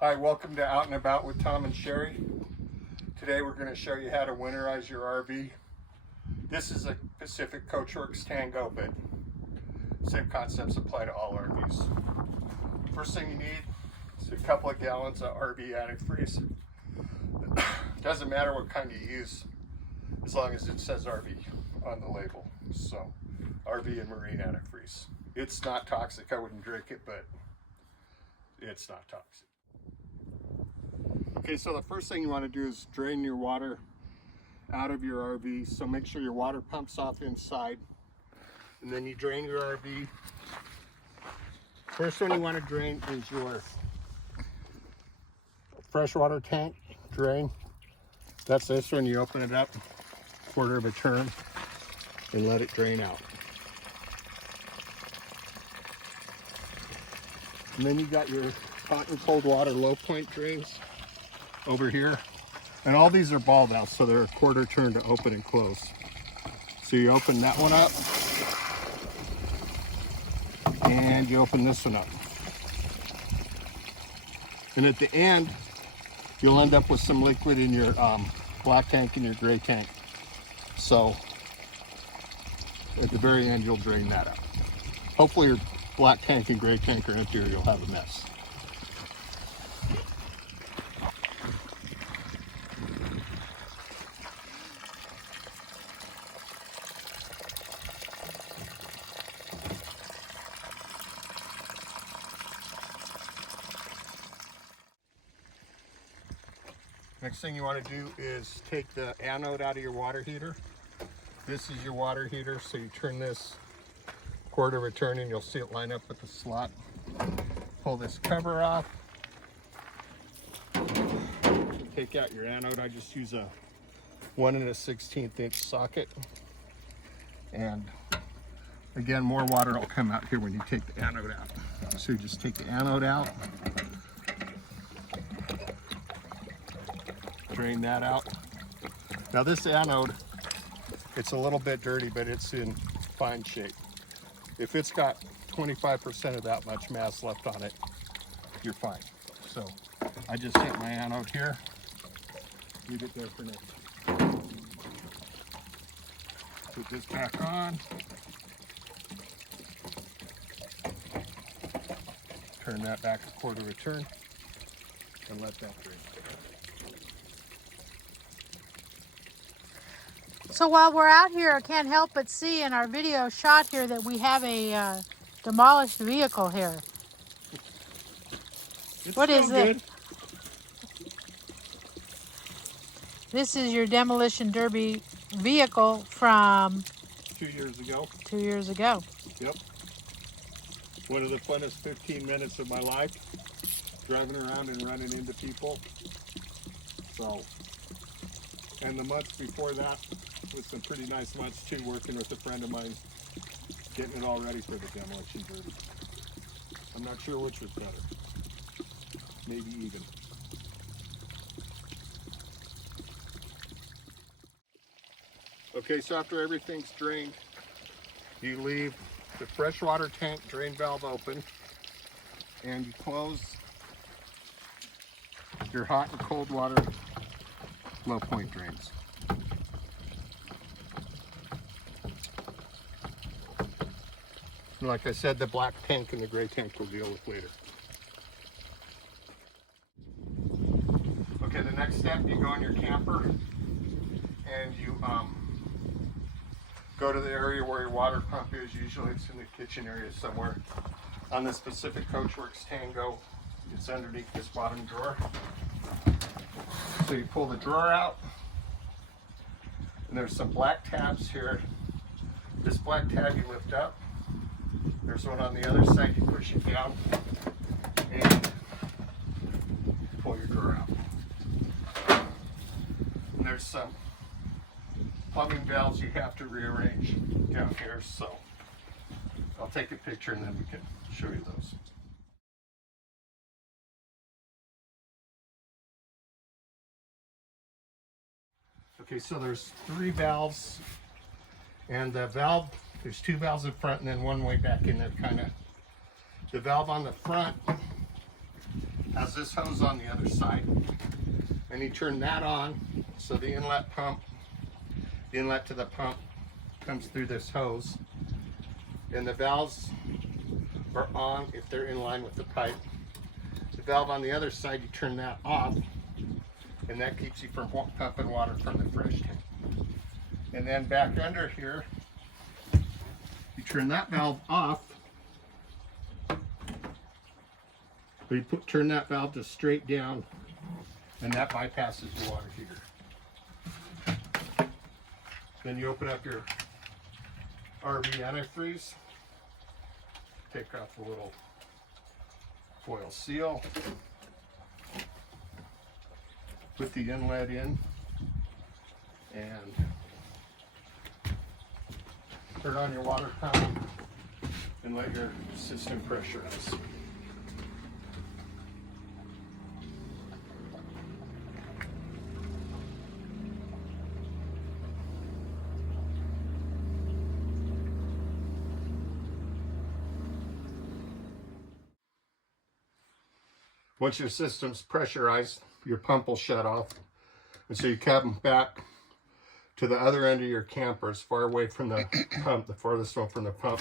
Hi, welcome to Out and About with Tom and Sherry. Today we're going to show you how to winterize your RV. This is a Pacific Coachworks Tango, but same concepts apply to all RVs. First thing you need is a couple of gallons of RV antifreeze. Doesn't matter what kind you use, as long as it says RV on the label. So, RV and marine antifreeze. It's not toxic. I wouldn't drink it, but it's not toxic. Okay, so the first thing you want to do is drain your water out of your RV. So make sure your water pumps off inside, and then you drain your RV. First one you want to drain is your freshwater tank drain. That's this one. You open it up, quarter of a turn, and let it drain out. And then you got your hot and cold water low point drains over here. And all these are ball valves, so they're a quarter turn to open and close. So you open that one up, and you open this one up. And at the end, you'll end up with some liquid in your black tank and your gray tank. So at the very end, you'll drain that out. Hopefully your black tank and gray tank are empty, or you'll have a mess. Next thing you want to do is take the anode out of your water heater. This is your water heater, so you turn this quarter of a turn and you'll see it line up with the slot. Pull this cover off. Take out your anode. I just use a 1 1/16 inch socket. And again, more water will come out here when you take the anode out. So you just take the anode out. Drain that out. Now this anode, it's a little bit dirty, but it's in fine shape. If it's got 25% of that much mass left on it, you're fine. So I just set my anode here, leave it there for now. Put this back on. Turn that back a quarter of a turn and let that drain. So while we're out here, I can't help but see in our video shot here that we have a demolished vehicle here. What is it? This is your demolition derby vehicle from 2 years ago. 2 years ago. Yep. One of the funnest 15 minutes of my life, driving around and running into people. So, and the months before that was some pretty nice months too, working with a friend of mine, getting it all ready for the demolition derby. I'm not sure which was better. Maybe even. Okay, so after everything's drained, you leave the freshwater tank drain valve open, and you close your hot and cold water low point drains. And like I said, the black tank and the gray tank we'll deal with later. Okay, the next step, you go in your camper and you go to the area where your water pump is. Usually it's in the kitchen area somewhere. On this Pacific Coachworks Tango, it's underneath this bottom drawer. So you pull the drawer out, and there's some black tabs here. This black tab you lift up. There's one on the other side, you push it down, and pull your drawer out. And there's some plumbing valves you have to rearrange down here, so I'll take a picture and then we can show you those. Okay, so there's 3 valves, and the valve, there's 2 valves in front and then one way back in there, kind of. The valve on the front has this hose on the other side, and you turn that on so the inlet to the pump comes through this hose, and the valves are on if they're in line with the pipe. The valve on the other side, you turn that off, and that keeps you from pumping water from the fresh tank. And then back under here, you turn that valve off, but you turn that valve to straight down, and that bypasses your water heater. Then you open up your RV antifreeze, take off the little foil seal, put the inlet in, and turn on your water pump and let your system pressurize. Once your system's pressurized, your pump will shut off. And so you come back to the other end of your camper, as far away from the pump, the farthest one from the pump,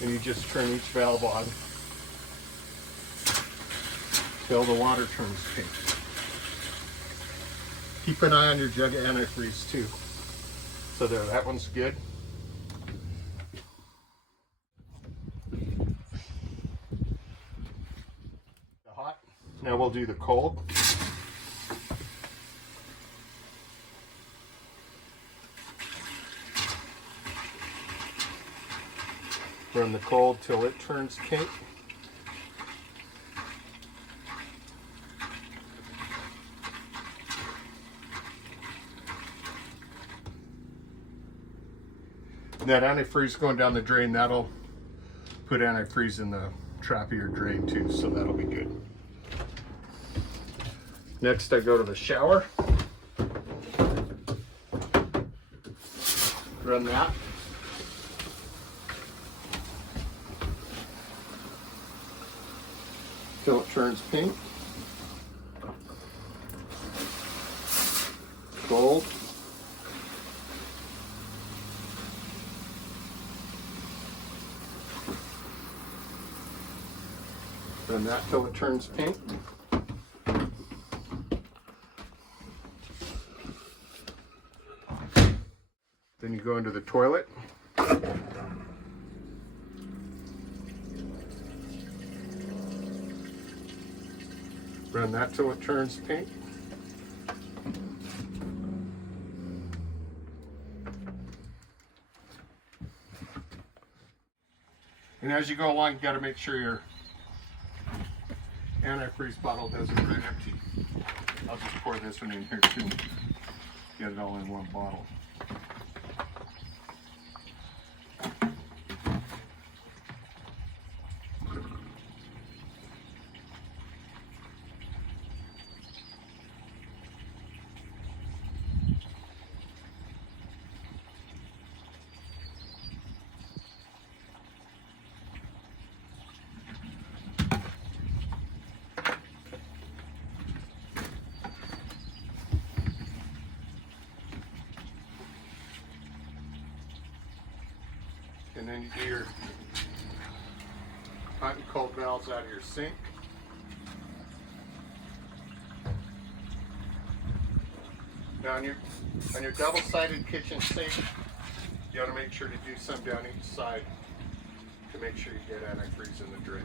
and you just turn each valve on till the water turns pink. Keep an eye on your jug of antifreeze too. So there, that one's good. Hot. Now we'll do the cold. Run the cold till it turns pink. And that antifreeze going down the drain, that'll put antifreeze in the trap of your drain too, so that'll be good. Next I go to the shower. Run that. Till it turns pink. Cold. Run that till it turns pink. Then you go into the toilet. Run that till it turns pink. And as you go along, you got to make sure your antifreeze bottle doesn't run empty. I'll just pour this one in here too. Get it all in one bottle. And then you do your hot and cold valves out of your sink. Now on your double-sided kitchen sink, you want to make sure to do some down each side to make sure you get antifreeze in the drain.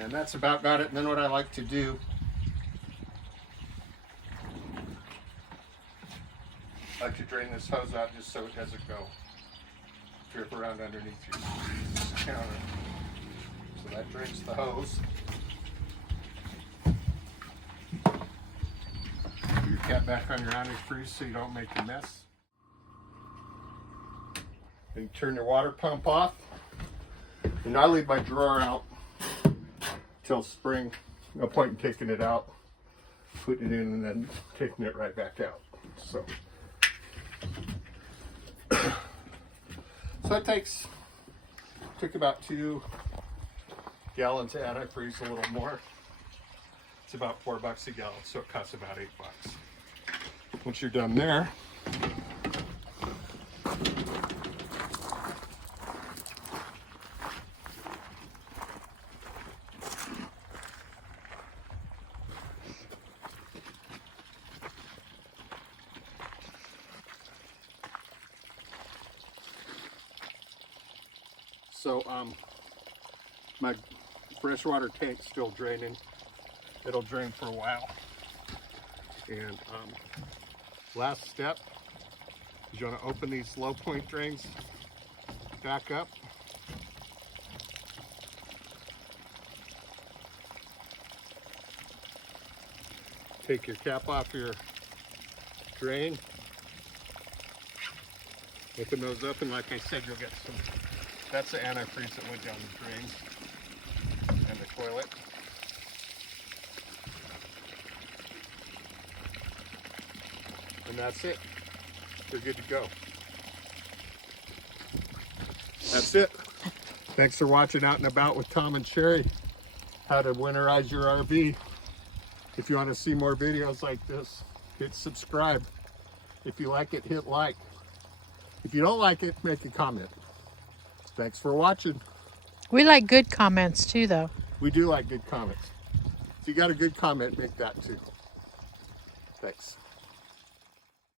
And that's about got it. And then what I like to do, I like to drain this hose out just so it doesn't go drip around underneath your counter. So that drains the hose. Put your cap back on your antifreeze so you don't make a mess. Then you turn your water pump off. And I leave my drawer out till spring. No point in taking it out putting it in and then taking it right back out. So so it took about 2 gallons of antifreeze, a little more. It's about $4 a gallon, so it costs about $8. Once you're done there, so my freshwater tank's still draining. It'll drain for a while. And last step is you want to open these low point drains back up. Take your cap off your drain. Open those up, and like I said, you'll get some, that's the antifreeze that went down the drains and the toilet. And that's it. You're good to go. That's it. Thanks for watching Out and About with Tom and Sherry. How to winterize your RV. If you want to see more videos like this, hit subscribe. If you like it, hit like. If you don't like it, make a comment. Thanks for watching. We like good comments too, though. We do like good comments. If you got a good comment, make that too. Thanks.